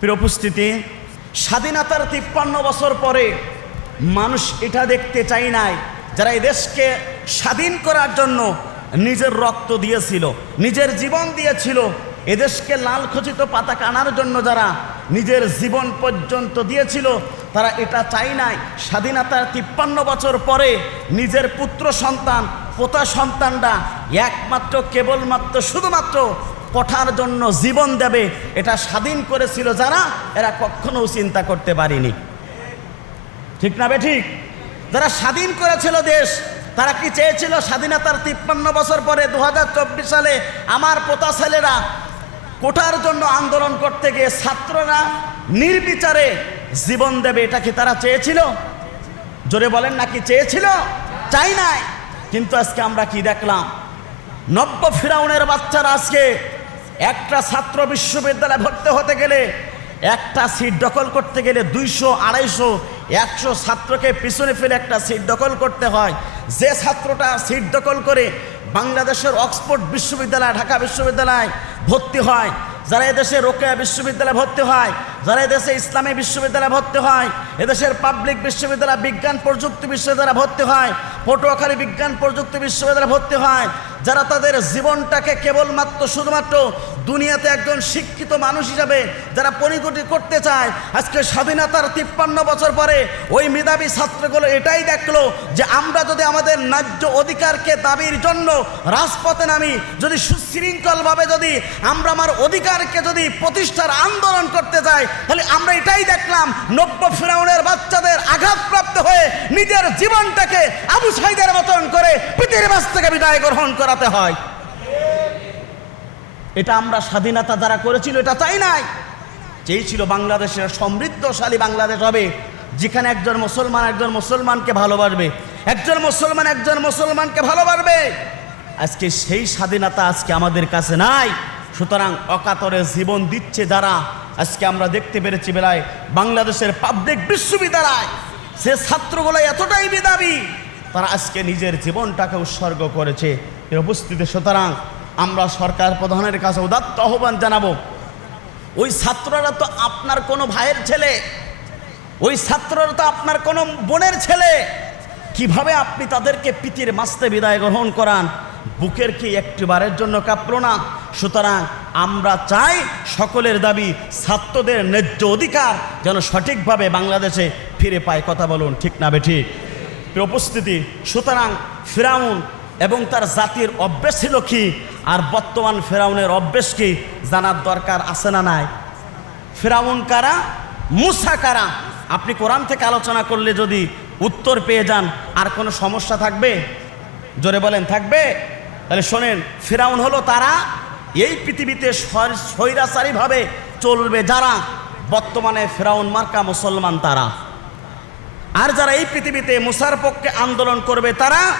প্রিয় উপস্থিতি, স্বাধীনতার তিপ্পান্ন বছর পরে মানুষ এটা দেখতে চাই নাই, যারা এই দেশকে স্বাধীন করার জন্য নিজের রক্ত দিয়েছিল, নিজের জীবন দিয়েছিল এদেশকে লাল খচিত পাতাকা আনার জন্য যারা নিজের জীবন পর্যন্ত দিয়েছিল, তারা এটা চাই নাই। স্বাধীনতার তিপ্পান্ন বছর পরে নিজের পুত্র সন্তান, পোতা সন্তানরা একমাত্র, কেবলমাত্র, শুধুমাত্র পঠার জন্য জীবন দেবে, এটা স্বাধীন করেছিল যারা, এরা কখনো চিন্তা করতে পারেনি। ঠিক না বে ঠিক? যারা স্বাধীন করেছিল দেশ, তারা কি চেয়েছিল স্বাধীনতার তিপ্পান্ন বছর পরে দুহাজার চব্বিশ সালে আমার পোতা ছেলেরা কোটার জন্য আন্দোলন করতে গিয়ে ছাত্ররা নির্বিচারে জীবন দেবে, এটা কি তারা চেয়েছিল? জোরে বলেন নাকি চেয়েছিল? চাই নাই। কিন্তু আজকে আমরা কি দেখলাম? নব্য ফিরাউনের বাচ্চারা আজকে একটা ছাত্র বিশ্ববিদ্যালয়ে ভর্তি হতে গেলে একটা সিট দখল করতে গেলে দুইশো, আড়াইশো, একশো ছাত্রকে পিছনে ফেলে একটা সিট দখল করতে হয়। যে ছাত্রটা সিট দখল করে বাংলাদেশের অক্সফোর্ড বিশ্ববিদ্যালয়, ঢাকা বিশ্ববিদ্যালয় ভর্তি হয়, যারা এদেশে রোকেয়া বিশ্ববিদ্যালয়ে ভর্তি হয় যারা এদেশে ইসলামী বিশ্ববিদ্যালয়ে ভর্তি হয়, এদেশের পাবলিক বিশ্ববিদ্যালয় বিজ্ঞান প্রযুক্তি বিশ্ববিদ্যালয়ে ভর্তি হয়, পটুয়াখালী বিজ্ঞান প্রযুক্তি বিশ্ববিদ্যালয়ে ভর্তি হয়, যারা তাদের জীবনটাকে কেবলমাত্র শুধুমাত্র দুনিয়াতে একজন শিক্ষিত মানুষ হিসাবে যারা পরিগতি করতে চায়, আজকে স্বাধীনতার তিপ্পান্ন বছর পরে ওই মেধাবী ছাত্রগুলো এটাই দেখল যে আমরা যদি আমাদের ন্যায্য অধিকারকে দাবির জন্য রাজপথে নামি, যদি সুশৃঙ্খলভাবে যদি আমরা আমার অধিকারকে যদি প্রতিষ্ঠার আন্দোলন করতে যাই তাহলে আমরা এটাই দেখলাম, নব্য ফিরাউনের বাচ্চাদের আঘাতপ্রাপ্ত হয়ে নিজের জীবনটাকে আবু সাইদের মতন করে পৃথিবীর বাস থেকে বিদায় গ্রহণ করাতে হয়। এটা আমরা স্বাধীনতা যারা করেছিল, এটা চাই নাই। চেয়েছিল বাংলাদেশের সমৃদ্ধশালী বাংলাদেশ হবে, যেখানে একজন মুসলমান একজন মুসলমানকে ভালোবাসবে, একজন মুসলমান একজন মুসলমানকে ভালোবাসবে। আজকে সেই স্বাধীনতা আজকে আমাদের কাছে নাই, সুতরাং অকাতরে জীবন দিচ্ছে যারা আজকে আমরা দেখতে পেরেছি বেলায় বাংলাদেশের পাবলিক বিশ্ববিদ্যালয়। সে ছাত্রগুলো এতটাই মেধাবী, তারা আজকে নিজের জীবনটাকে উৎসর্গ করেছে। এর উপস্থিতি সুতরাং আমরা সরকার প্রধানের কাছে উদাত্ত আহ্বান জানাব। ওই ছাত্ররা তো আপনার কোনো ভাইয়ের ছেলে, ওই ছাত্ররা তো আপনার কোনো বোনের ছেলে। কীভাবে আপনি তাদেরকে পিতির মাস্তে বিদায় গ্রহণ করান? বুকের কি একটিবারের জন্য কাঁপল না? সুতরাং আমরা চাই সকলের দাবি, ছাত্রদের ন্যায্য অধিকার যেন সঠিকভাবে বাংলাদেশে ফিরে পায়। কথা বলুন, ঠিক না বেঠি? উপস্থিতি, সুতরাং ফিরাউন এবং তার জাতির অভ্যেস ছিল কি? আর বর্তমান ফেরাউনের অভ্যেস কি? জানার দরকার আছে না নাই? ফেরাউন কারা? মুসা কারা? আপনি কোরআন থেকে আলোচনা করলে যদি উত্তর পেয়ে যান, আর কোনো সমস্যা থাকবে? জোরে বলেন, থাকবে? তাহলে শোনেন, ফেরাউন হলো তারা এই পৃথিবীতে স্বৈ- স্বৈরাচারীভাবে চলবে যারা? বর্তমানে ফেরাউন মার্কা মুসলমান তারা। আর যারা এই পৃথিবীতে মুসার পক্ষে আন্দোলন করবে তারা?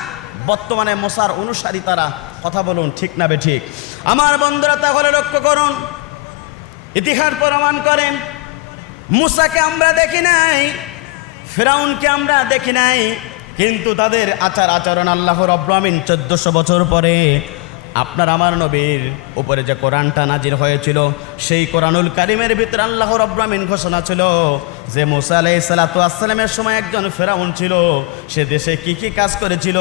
বর্তমানে মুসার অনুসারী তারা। কথা বলুন, ঠিক না ঠিক আমার বন্ধুরা, তাহলে লক্ষ্য করুন, ইতিহাস প্রমাণ করেন, মুসাকে আমরা দেখি নাই, ফেরাউনকে আমরা দেখি নাই কিন্তু তাদের আচার আচরণ আল্লাহ রব্রামিন চোদ্দশো বছর পরে আপনার আমার নবীর উপরে যে কোরআনটা নাজির হয়েছিল, সেই কোরআনুল কারিমের ভিতরে আল্লাহ রব্রামিন ঘোষণা ছিল যে মুসা আলাই সালাতামের সময় একজন ফেরাউন ছিল, সে দেশে কি কি কাজ করেছিল।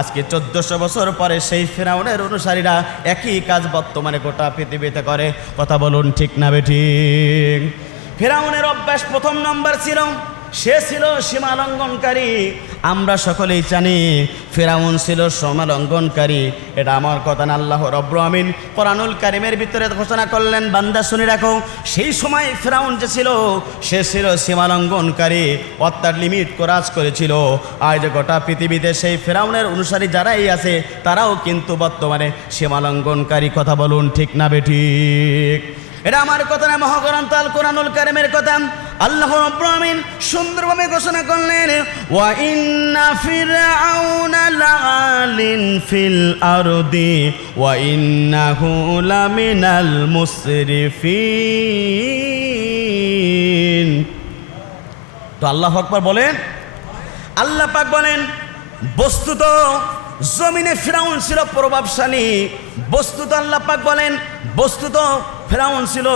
আজকে চোদ্দশো বছর পরে সেই ফেরাউনের অনুসারীরা একই কাজ বর্তমানে গোটা পৃথিবীতে করে। কথা বলুন ঠিক না বেঠিক ফেরাউনের অভ্যাস প্রথম নম্বর ছিল সে ছিল সীমা লঙ্ঘনকারী আমরা সকলেই জানি ফেরাউন ছিল সীমা লঙ্ঘনকারী এটা আমার কথা না, আল্লাহ রব্র আমিন কোরআনুল কারিমের ভিতরে ঘোষণা করলেন, বান্দা শুনে রাখো, সেই সময় ফেরাউন যে ছিল, সে ছিল সীমা লঙ্ঘনকারী অত্যার লিমিট করাজ করেছিল। আজ গোটা পৃথিবীতে সেই ফেরাউনের অনুসারী যারাই আছে, তারাও কিন্তু বর্তমানে সীমা লঙ্ঘনকারী কথা বলুন ঠিক না বেঠিক এটা আমার কথা না, মহাগ্রন্থ আল কোরআনুল কারিমের কথা। আল্লাহ রাব্বুল আমিন সুন্দরভাবে ঘোষণা করলেন, ওয়া ইন্না ফিরআউনা লাআলিন ফিল আরদি, ওয়া ইন্নাহু লামিনাল মুসরিফিন। তো আল্লাহ আকবার বলেন, আল্লাহ পাক বলেন, বস্তুত জমিনে ফেরাউন ছিল প্রভাবশালী। বস্তুত আল্লাহ পাক বলেন, বস্তুত ফেরাউন ছিল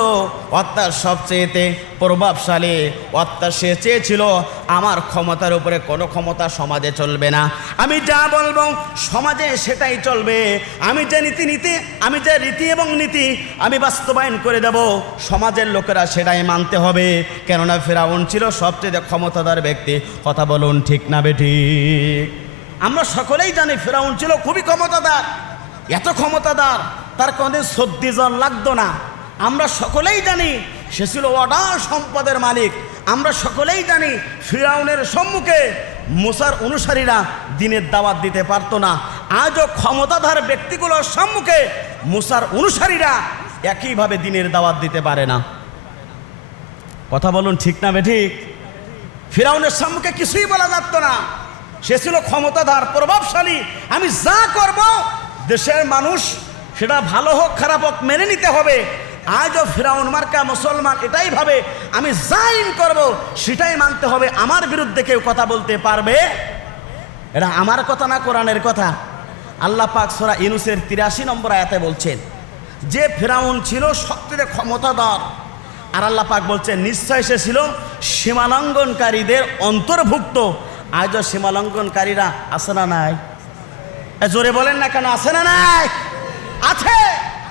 অর্থাৎ সবচেয়েতে প্রভাবশালী। অর্থাৎ সে চেয়েছিল, আমার ক্ষমতার উপরে কোনো ক্ষমতা সমাজে চলবে না। আমি যা বলব সমাজে সেটাই চলবে। আমি যে নীতি নীতি, আমি যে রীতি এবং নীতি, আমি বাস্তবায়ন করে দেব। সমাজের লোকেরা সেটাই মানতে হবে। কেননা ফেরাউন ছিল সবচেয়ে ক্ষমতাদার ব্যক্তি। কথা বলুন ঠিক না বেঠিক আমরা সকলেই জানি ফেরাউন ছিল খুবই ক্ষমতাদার। এত ক্ষমতাদার, তার কোনদিন সদ্যিজন লাগতো না। আমরা সকলেই জানি সে ছিল অডার সম্পদের মালিক। আমরা সকলেই জানি ফিরাউনের সম্মুখে মুসার অনুসারীরা দিনের দাওয়াত দিতে পারতো না। আজও ক্ষমতাধার ব্যক্তিগুলোর সম্মুখে মুসার অনুসারীরা একইভাবে দিনের দাওয়াত দিতে পারে না। কথা বলুন ঠিক না বেঠিক ফিরাউনের সম্মুখে কিছুই বলা যাত না। সে ছিল ক্ষমতাধার, প্রভাবশালী। আমি যা করব, দেশের মানুষ সেটা ভালো হোক, খারাপ হোক, মেনে নিতে হবে। আজও ফিরাউন মার্কা মুসলমান, এটাই ভাবে। আমি যা করব, সেটাই মানতে হবে। আমার বিরুদ্ধে কেউ কথা বলতে পারবে? এটা আমার কথা না কোরআনের কথা? আল্লাহ পাক সোরা ইনুসের তিরাশি নম্বর আয়াতে বলছেন, যে ফেরাউন ছিল সবচেয়ে ক্ষমতাধর। আর আল্লাহ পাক বলছেন, নিশ্চয় সে ছিল সীমালঙ্ঘনকারীদের অন্তর্ভুক্ত। আজও সীমালঙ্ঘনকারীরা আছে না নাই? জোরে বলেন না কেন আছে না নাই? আছে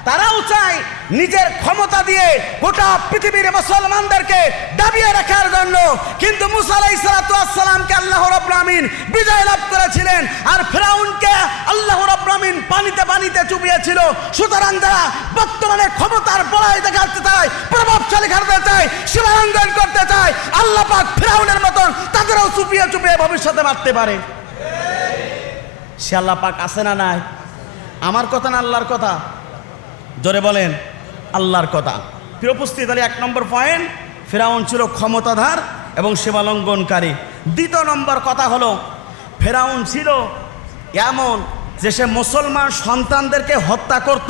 তারাও চায় নিজের ক্ষমতা দিয়ে গোটা পৃথিবীর মুসলমানদেরকে দাবিয়ে রাখার জন্য। কিন্তু মুসা আলাই সালাতামকে আল্লাহ রব্রামিন বিজয় লাভ করেছিলেন আর ফেরাউনকে আল্লাহ রব্রামিন পানিতে পানিতে চুপিয়েছিল সুতরাং যারা বর্তমানে ক্ষমতার বড়াই দেখাতে চায়, প্রভাবশালী খাটতে চায় সীমালঙ্ঘন করতে চায়। আল্লাহ পাক ফেরাউনের মতন তাদেরও চুপিয়ে চুপিয়ে ভবিষ্যতে মারতে পারে। সে আল্লাহ পাক আছে না নাই? আমার কথা না আল্লাহর কথা? জোরে বলেন, আল্লাহর কথা। প্রিয় উপস্থিত আলী এক নম্বর পয়েন্ট ফেরাউন ছিল ক্ষমতাধার এবং সীমালঙ্ঘনকারী দ্বিতীয় নম্বর কথা হলো, ফেরাউন ছিল এমন যে সে মুসলমান সন্তানদেরকে হত্যা করত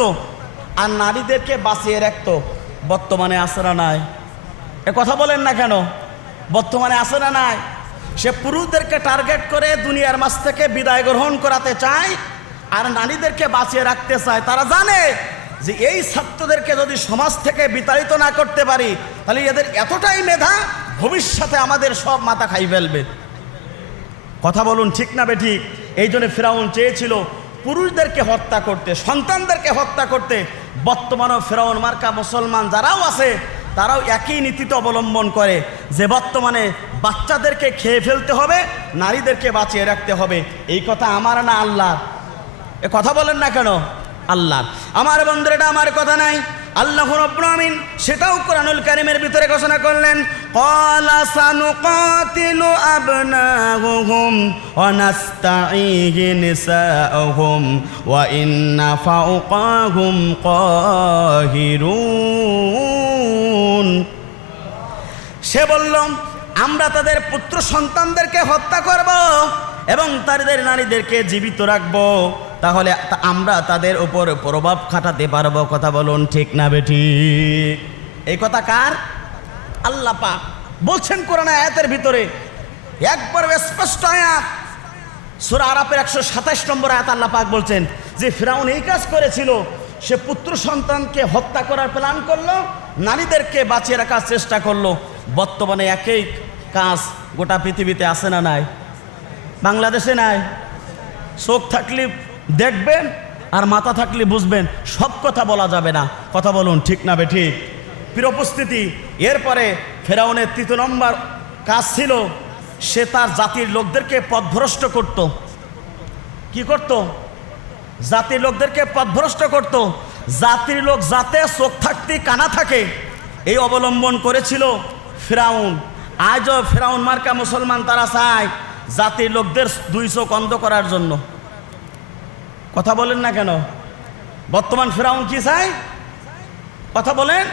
আর নারীদেরকে বাঁচিয়ে রাখত। বর্তমানে আসে না নাই? এ কথা বলেন না কেন? বর্তমানে আসে না নাই? সে পুরুষদেরকে টার্গেট করে দুনিয়ার মাছ থেকে বিদায় গ্রহণ করাতে চায় আর নারীদেরকে বাঁচিয়ে রাখতে চায়। তারা জানে যে এই ছাত্রদেরকে যদি সমাজ থেকে বিতাড়িত না করতে পারি, তাহলে এদের এতটাই মেধা, ভবিষ্যতে আমাদের সব মাথা খাই ফেলবে। কথা বলুন, ঠিক না বেঠিক এই জন্য ফেরাউন চেয়েছিল পুরুষদেরকে হত্যা করতে, সন্তানদেরকে হত্যা করতে। বর্তমানেও ফেরাউন মার্কা মুসলমান যারাও আছে, তারাও একই নীতিতে অবলম্বন করে যে বর্তমানে বাচ্চাদেরকে খেয়ে ফেলতে হবে, নারীদেরকে বাঁচিয়ে রাখতে হবে। এই কথা আমার না আল্লাহ এ কথা বলেন না কেন? আল্লাহ আমার বন্ধুরা, এটা আমার কথা নাই। আল্লাহ রব্রামিন সেটাও কোরআনুল কারিমের ভিতরে ঘোষণা করলেন সানুকাতিলু আবনাহুম ওয়া সে বলল, আমরা তাদের পুত্র সন্তানদেরকে হত্যা করব এবং তাদের নারীদেরকে জীবিত রাখব। তাহলে আমরা তাদের উপর প্রভাব খাটাতে পারব, কথা বলুন ঠিক না বেটি এই কথা কার? আল্লাহ পাক বলছেন কোরআন আয়াতের ভিতরে, একবার স্পষ্ট আয়াত। সুরা আরাপের একশো সাতাশ নম্বর আয়াত আল্লাহ পাক বলছেন যে, ফিরাউন এই কাজ করেছিল, সে পুত্র সন্তানকে হত্যা করার প্ল্যান করল, নারীদেরকে বাঁচিয়ে রাখার চেষ্টা করল। বর্তমানে একই কাজ গোটা পৃথিবীতে আসে না নাই? বাংলাদেশে নাই? শোক থাকলে দেখবেন আর মাথা থাকলে বুঝবেন, সব কথা বলা যাবে না। কথা বলুন, ঠিক না বে ঠিক? প্রিয় উপস্থিতি, এরপরে ফেরাউনের তৃতীয় নম্বর কাজ ছিল, সে তার জাতির লোকদেরকে পথভ্রষ্ট করত। কি করত? জাতির লোকদেরকে পথভ্রষ্ট করত। জাতির লোক যাতে চোখ থাকতে, কানা থাকে, এই অবলম্বন করেছিল ফেরাউন। আজও ফেরাউন মার্কা মুসলমান তারা চায় জাতির লোকদের দুই চোখ অন্ধ করার জন্য। কথা বলেন না কেন? বর্তমান ফেরাউন কি চায়? কথা বলেন।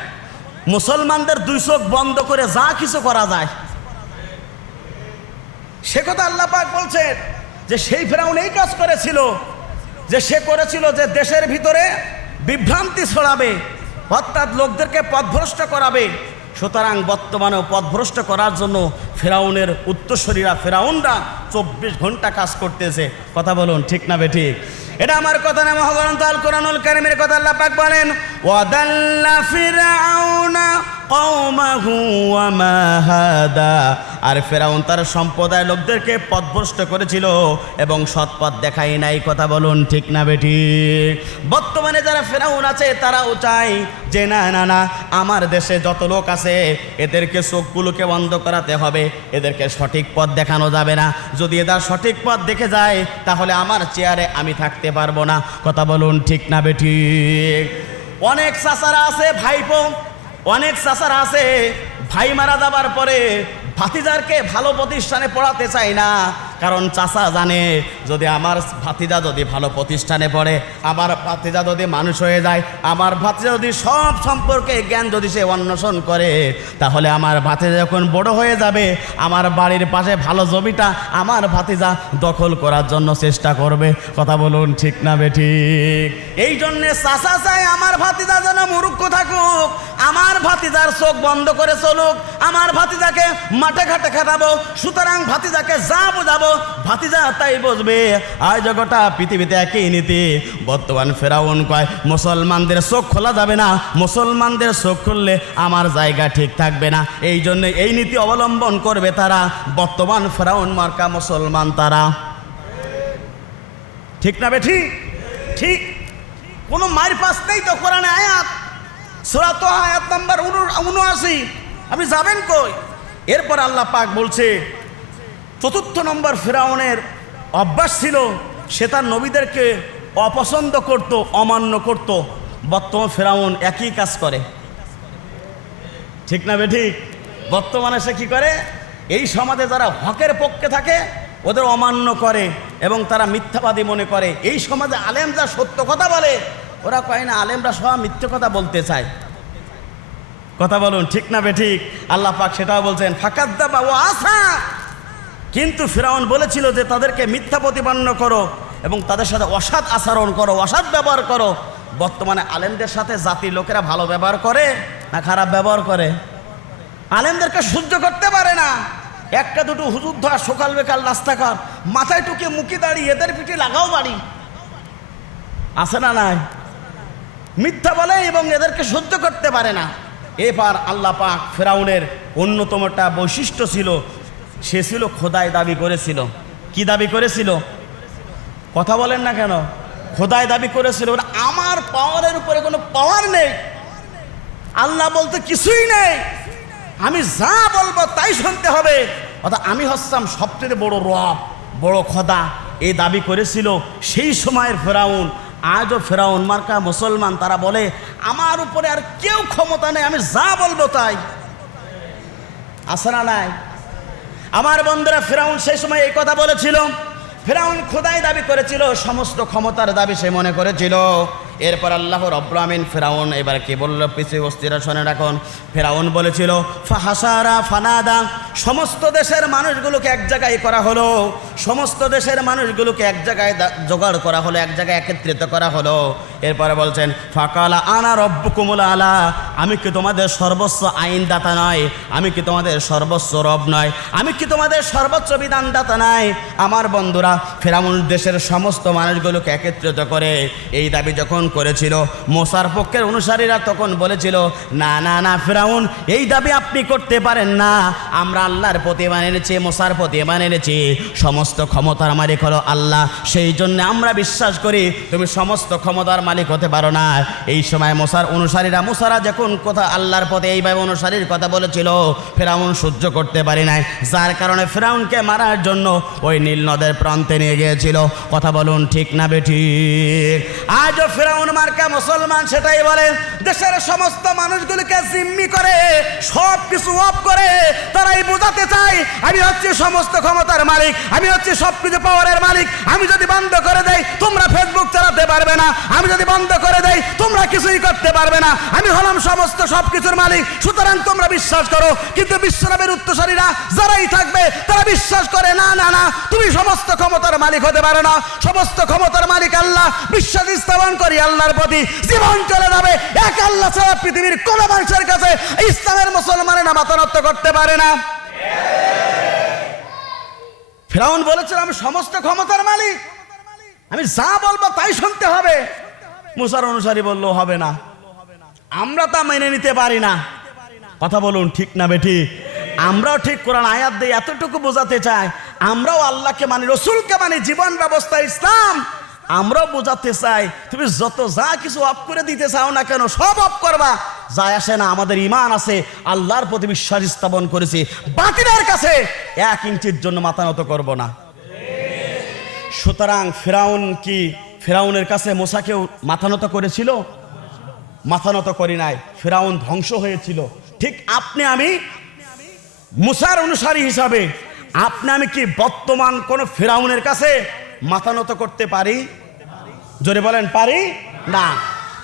মুসলমানদের দুই চোখ বন্ধ করে যা কিছু করা যায়। সে কথা আল্লাহ পাক বলছেন যে সেই ফেরাউন এই কাজ করেছিল, যে সে করেছিল যে দেশের ভিতরে বিভ্রান্তি ছড়াবে, অর্থাৎ লোকদেরকে পথভ্রষ্ট করাবে। সুতরাং বর্তমানেও পথভ্রষ্ট করার জন্য ফেরাউনের উত্তরসরীরা, ফেরাউনরা চব্বিশ ঘণ্টা কাজ করতেছে। কথা বলুন, ঠিক না বেঠিক এটা আমার কথা না মহাগ্রন্থ আল কোরআনুল কারিমের কথা আল্লাহ পাক বলেন ওয়াদাল্লা ফিরাউনা হাদা। আর ফেরাউন তার সম্প্রদায় লোকদেরকে পথভ্রষ্ট করেছিল এবং সৎপথ দেখাই নাই, কথা বলুন ঠিক না বেটি বর্তমানে যারা ফেরাউন আছে, তারাও চায় যে না না না, আমার দেশে যত লোক আছে, এদেরকে চোখগুলোকে বন্ধ করাতে হবে, এদেরকে সঠিক পথ দেখানো যাবে না। যদি এরা সঠিক পথ দেখে যায়, তাহলে আমার চেয়ারে আমি থাকতে পারব না, কথা বলুন ঠিক না বেটি অনেক চাচারা আছে, ভাইপো অনেক চাচারা আছে ভাই মারা যাবার পরে ভাতিজারকে ভালো প্রতিষ্ঠানে পড়াতে চায় না। কারণ চাচা জানে, যদি আমার ভাতিজা যদি ভালো প্রতিষ্ঠানে পড়ে, আমার ভাতিজা যদি মানুষ হয়ে যায়, আমার ভাতিজা যদি সব সম্পর্কে জ্ঞান যদি সে অন্বেষণ করে, তাহলে আমার ভাতিজা যখন বড় হয়ে যাবে, আমার বাড়ির পাশে ভালো জমিটা আমার ভাতিজা দখল করার জন্য চেষ্টা করবে। কথা বলুন ঠিক না বেঠিক এই জন্যে চাচা চাই আমার ভাতিজা যেন মুরুক্ষ থাকুক, আমার ভাতিজার চোখ বন্ধ করে চলুক, আমার ভাতিজাকে মাঠে ঘাটে খাটাবো, সুতরাং ভাতিজাকে যা বোঝাবো ভাতিজা তাই বুঝবে আজ গোটা পৃথিবীতে একই নীতি। বর্তমান ফেরাউন কয়, মুসলমানদের চোখ খোলা যাবে না। মুসলমানদের চোখ খুললে আমার জায়গা ঠিক থাকবে না। এই জন্য এই নীতি অবলম্বন করবে তারা। বর্তমান ফেরাউন মার্কা মুসলমান তারা। ঠিক না বেঠি? ঠিক। কোনো মায়ের পাশ নেই তো কোরআনে আয়াত। সোরা তো আয়াত নাম্বার উনআশি। আপনি যাবেন কই? এরপর আল্লাহ পাক বলছে চতুর্থ নম্বর ফেরাউনের অভ্যাস ছিল, সে তার নবীদেরকে অপছন্দ করত, অমান্য করত। বর্তমান ফেরাউন একই কাজ করে। ঠিক না বেঠিক বর্তমানে সে কি করে? এই সমাজে যারা হকের পক্ষে থাকে, ওদের অমান্য করে এবং তারা মিথ্যাবাদী মনে করে। এই সমাজে আলেম যা সত্য কথা বলে, ওরা কয় না, আলেমরা সব মিথ্যে কথা বলতে চায়। কথা বলুন, ঠিক না বেঠিক আল্লাহ পাক সেটাও বলছেন ফাঁকাদ্দা বাবু আসা কিন্তু ফিরাউন বলেছিল যে তাদেরকে মিথ্যা প্রতিপন্ন করো এবং তাদের সাথে অসৎ আচরণ করো অসৎ ব্যবহার করো। বর্তমানে আলেমদের সাথে জাতির লোকেরা ভালো ব্যবহার করে না খারাপ ব্যবহার করে? আলেমদেরকে সহ্য করতে পারে না। একটা দুটো হুজুর ধর, সকাল বেকাল রাস্তাঘাট মাথায় টুকে মুখে দাঁড়িয়ে এদের পিঠে লাগাও বাড়ি। আছে না নাই? মিথ্যা বলে এবং এদেরকে সহ্য করতে পারে না। এবার আল্লাহ পাক ফেরাউনের অন্যতম একটা বৈশিষ্ট্য ছিল সে ছিল খোদায় দাবি করেছিল। কি দাবি করেছিল? কথা বলেন না কেন? খোদায় দাবি করেছিল আমার পাওয়ারের উপরে কোনো পাওয়ার নেই। আল্লাহ বলতে কিছুই নেই। আমি যা বলব তাই শুনতে হবে। অর্থাৎ আমি হচ্ছাম সবচেয়ে বড় রব, বড় খোদা। এই দাবি করেছিল সেই সময়ের ফেরাউন। আজও ফেরাউন মার্কা মুসলমান, তারা বলে, আমার উপরে আর কেউ ক্ষমতা নেই, আমি যা বলব তাই। না নাই? আমার বন্ধুরা, ফেরাউন সেই সময় এই কথা বলেছিল। ফেরাউন খোদাই দাবি করেছিল, সমস্ত ক্ষমতার দাবি সে মনে করেছিল। এরপর আল্লাহ রব্রামিন ফেরাউন, এবার কি বলল? পিছু বস্তিরা শোনে রাখুন। ফেরাউন বলেছিল, ফাহাসারা ফানাদা। সমস্ত দেশের মানুষগুলোকে এক জায়গায় করা হলো। সমস্ত দেশের মানুষগুলোকে এক জায়গায় জোগাড় করা হলো, এক জায়গায় একত্রিত করা হলো। এরপরে বলছেন, ফাকালা আনা রব্বুকুমুল আলা। আমি কি তোমাদের সর্বোচ্চ আইনদাতা নয়? আমি কি তোমাদের সর্বোচ্চ রব নয়? আমি কি তোমাদের সর্বোচ্চ বিধানদাতা নাই? আমার বন্ধুরা, ফেরাউন দেশের সমস্ত মানুষগুলোকে একত্রিত করে এই দাবি যখন করেছিল, মোসার পক্ষের অনুসারীরা তখন বলেছিল, না না না, ফেরাউন, এই দাবি আপনি করতে পারেন না। আমরা আল্লাহর প্রতি মানে এনেছি, মোসার প্রতি মানে এনেছি। সমস্ত ক্ষমতার মালিক হলো আল্লাহ। সেই জন্য আমরা বিশ্বাস করি, তুমি সমস্ত ক্ষমতার মালিক হতে পারো না। এই সময় মোসার অনুসারীরা, মোসারা যখন কথা আল্লাহর পথে এইভাবে অনুসারীর কথা বলেছিল, ফেরাউন সহ্য করতে পারি নাই। যার কারণে ফেরাউনকে মারার জন্য ওই নীল নদের প্রান্তে নিয়ে গিয়েছিল। কথা বলুন ঠিক না বেঠিক আজও ফেরাউন মার্কা মুসলমান সেটাই বলে, দেশের সমস্ত মানুষগুলোকে জিম্মি করে সব কিছু অফ করে, তারাই বোঝাতে চায়, আমি হচ্ছে সমস্ত ক্ষমতার মালিক, আমি হচ্ছে সব কিছু পাওয়ারের মালিক। আমি যদি বন্ধ করে দেই, তোমরা ফেসবুক চালাতে পারবে না। আমি যদি বন্ধ করে দেই তোমরা কিছুই করতে পারবে না। আমি হলাম সমস্ত সব কিছুর মালিক, সুতরাং তোমরা বিশ্বাস করো। কিন্তু বিশ্বনবের উত্তরসরীরা যারাই থাকবে, তারা বিশ্বাস করে, না না না, তুমি সমস্ত ক্ষমতার মালিক হতে পারো না। সমস্ত ক্ষমতার মালিক আল্লাহ, বিশ্বাস স্থাপন করি আল্লাহর প্রতি। জীবন চলে যাবে। এক আল্লাহ ছাড়া পৃথিবীর কোনো মানুষের কাছে ইসলামের মুসলমানের না মাতানত্ব করতে পারে না। ফেরাউন বলেছিল, আমি সমস্ত ক্ষমতার মালিক। আমি যা বলব তাই শুনতে হবে। মুসার অনুসারী বলল, হবে না। আমরা তা মেনে নিতে পারি না। কথা বলুন, ঠিক না বেটি আমরাও ঠিক কোরআন আয়াত দিয়ে এতটুকু বোঝাতে চাই, আমরাও আল্লাহকে মানি, রসুলকে মানি, জীবন ব্যবস্থা ইসলাম। আমরাও বোঝাতে চাই, তুমি যত যা কিছু অফ করে দিতে চাও না কেন, সব অফ করবা। যায় আসে না, আমাদের ইমান আছে, আল্লাহর প্রতি বিশ্বাস স্থাপন করেছি। বাতিলের কাছে এক ইঞ্চির জন্য মাথা নত করব না। সুতরাং ফেরাউন কি ফেরাউনের কাছে মোসাকেও মাথানত করেছিল মাথানত করি নাই, ফেরাউন ধ্বংস হয়েছিল। ঠিক আপনি আমি মুসার অনুসারী হিসাবে, আপনি আমি কি বর্তমান কোন ফেরাউনের কাছে মাথানত করতে পারি? জোরে বলেন, পারি? না।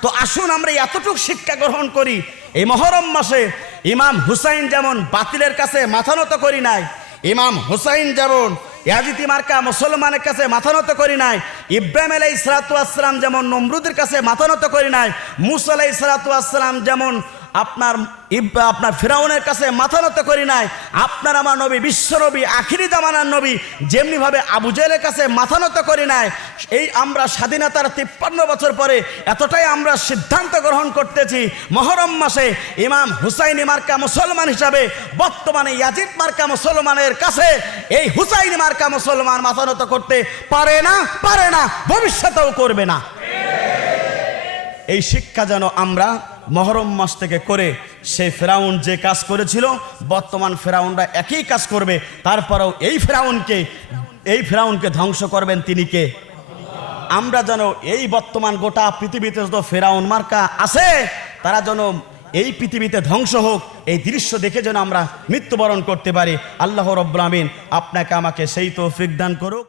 তো আসুন আমরা এতটুকু শিক্ষা গ্রহণ করি, এই মহরম মাসে ইমাম হুসাইন যেমন বাতিলের কাছে মাথানত করি নাই, ইমাম হুসাইন যেমন ইয়াজিতি মার্কা মুসলমানের কাছে মাথা নত করি নাই, ইব্রাহিম আলাই ইসরাতু আসসালাম যেমন নমরুদের কাছে মাথা নত করি নাই, মুসা আলাই ইসরাতু আসসালাম যেমন আপনার আপনার ফেরাউনের কাছে মাথা নত করি নাই। আপনার আমার নবী, বিশ্ব নবী, আখিরি জামানার নবী, যেমনিভাবে আবু জেলের কাছে মাথা নত করি নাই, এই আমরা স্বাধীনতার তিপ্পান্ন বছর পরে এতটাই আমরা সিদ্ধান্ত গ্রহণ করতেছি, মহরম মাসে ইমাম হুসাইনি মার্কা মুসলমান হিসাবে, বর্তমানে ইয়াজিদ মার্কা মুসলমানের কাছে এই হুসাইনি মার্কা মুসলমান মাথা নত করতে পারে না পারে না, ভবিষ্যতেও করবে না। এই শিক্ষা যেন আমরা মহরম মাস থেকে করে সেই ফেরাউন যে কাজ করেছিল, বর্তমান ফেরাউনরা একই কাজ করবে। তারপরেও এই ফেরাউনকে এই ফেরাউনকে ধ্বংস করবেন তিনি কে? আমরা যেন এই বর্তমান গোটা পৃথিবীতে যত ফেরাউন মার্কা আছে, তারা যেন এই পৃথিবীতে ধ্বংস হোক। এই দৃশ্য দেখে যেন আমরা মৃত্যুবরণ করতে পারি। আল্লাহ রব্রামিন আপনাকে আমাকে সেই তৌফিক দান করুক।